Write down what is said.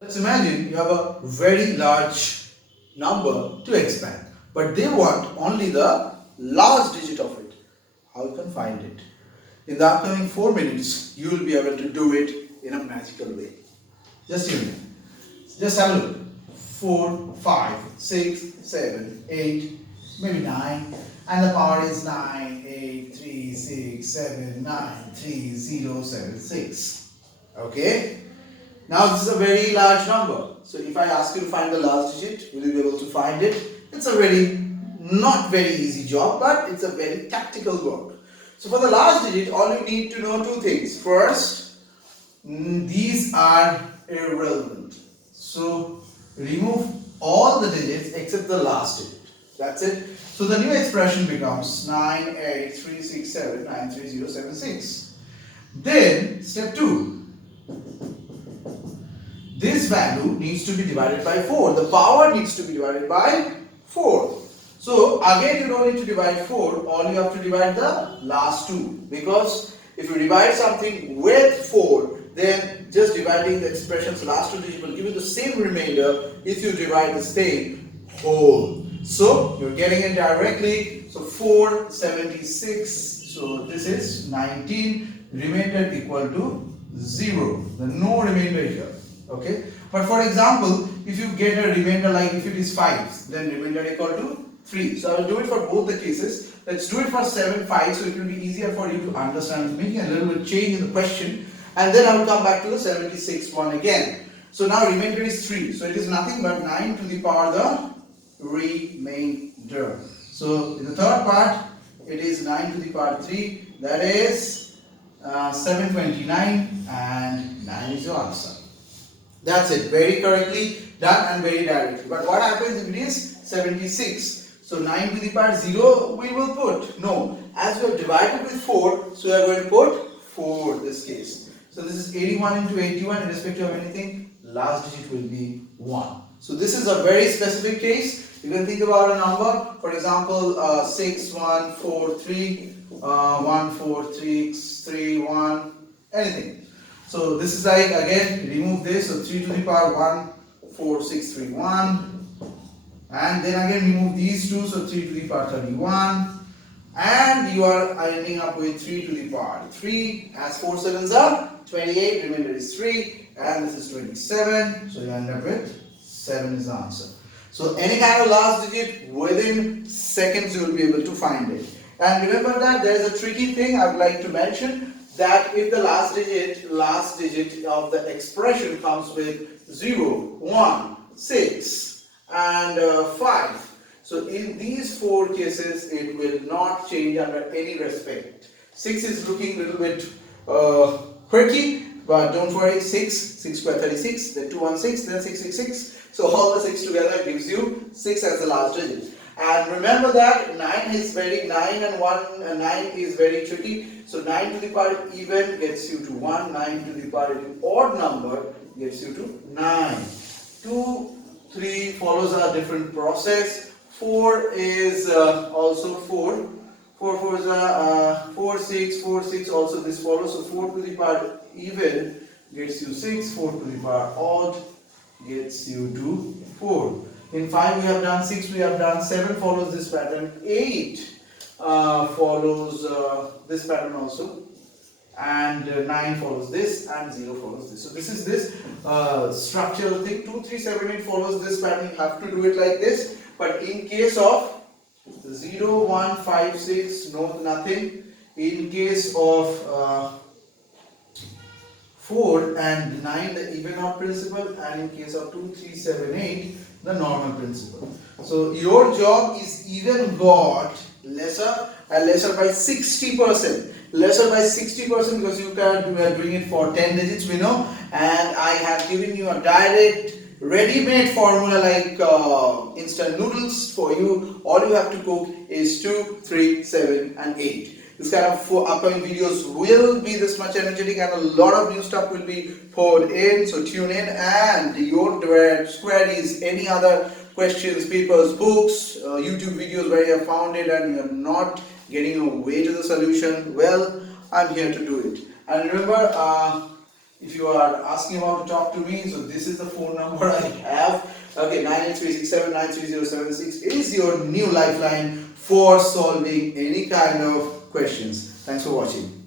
Let's imagine you have a very large number to expand, but they want only the last digit of it. How you can find it? In the upcoming 4 minutes, you will be able to do it in a magical way. Just tune in. Just have a look. 4, 5, 6, 7, 8, maybe 9, and the power is 9, 8, 3, 6, 7, 9, 3, 0, 7, 6. Okay? Now this is a very large number. So if I ask you to find the last digit, will you be able to find it? It's a not very easy job, but it's a very tactical work. So for the last digit, all you need to know two things. First, these are irrelevant. So remove all the digits except the last digit. That's it. So the new expression becomes 98367930076. Then step 2. This value needs to be divided by 4. The power needs to be divided by 4. So again you don't need to divide 4. All you have to divide the last 2. Because if you divide something with 4, then just dividing the expression's last 2 digits will give you the same remainder if you divide the same whole. So you're getting it directly. So 476. So this is 19. Remainder equal to 0. There's no remainder here. Okay, but for example, if you get a remainder like if it is 5, then remainder equal to 3. So I will do it for both the cases. Let's do it for 7, 5, so it will be easier for you to understand. Making a little bit change in the question, and then I will come back to the 76 one again. So now remainder is 3, so it is nothing but 9 to the power the remainder. So in the third part, it is 9 to the power 3, that is 729, and 9 is your answer. That's it. Very correctly done and very directly. But what happens if it is 76? So 9 to the power 0 we will put. No. As we have divided with 4, so we are going to put 4 in this case. So this is 81 into 81 irrespective of anything. Last digit will be 1. So this is a very specific case. You can think about a number. For example, 6143, 143, anything. So this is like again remove this, so 3 to the power 14631, and then again remove these two, so 3 to the power 31, and you are ending up with 3 to the power 3, as 4 sevens are 28, remainder is 3, and this is 27, so you end up with 7 is the answer. So any kind of last digit within seconds you will be able to find it. And remember that there is a tricky thing I would like to mention, that if the last digit of the expression comes with 0, 1, 6 and 5. So in these 4 cases it will not change under any respect. 6 is looking a little bit quirky, but don't worry, 6 square 36, then 216, then 666. So all the 6 together gives you 6 as the last digit. And remember that 9 is very tricky. So 9 to the power even gets you to 1, 9 to the power an odd number gets you to 9. 2, 3 follows a different process. 4 is also 4. 4 is 4, 6, 4, 6 also this follows. So 4 to the power even gets you 6, 4 to the power odd gets you to 4. In 5 we have done, 6 we have done, 7 follows this pattern, 8 follows this pattern also, and 9 follows this, and 0 follows this. So this is this structural thing. 2, 3, 7, 8 follows this pattern. You have to do it like this. But in case of 0, 1, 5, 6, no, nothing. In case of 4 and 9, the even odd principle, and in case of 2, 3, 7, 8, the normal principle. So your job is even got lesser and lesser by 60%. Lesser by 60% because you are doing it for 10 digits, we know, and I have given you a direct ready-made formula like instant noodles for you. All you have to cook is 2, 3, 7 and 8. This kind of upcoming videos will be this much energetic, and a lot of new stuff will be poured in. So tune in, and your queries, any other questions, papers, books, YouTube videos where you have found it and you are not getting your way to the solution, well, I'm here to do it. And remember, If you are asking about to talk to me, so this is the phone number I have. Okay, 98367930076 is your new lifeline for solving any kind of questions. Thanks for watching.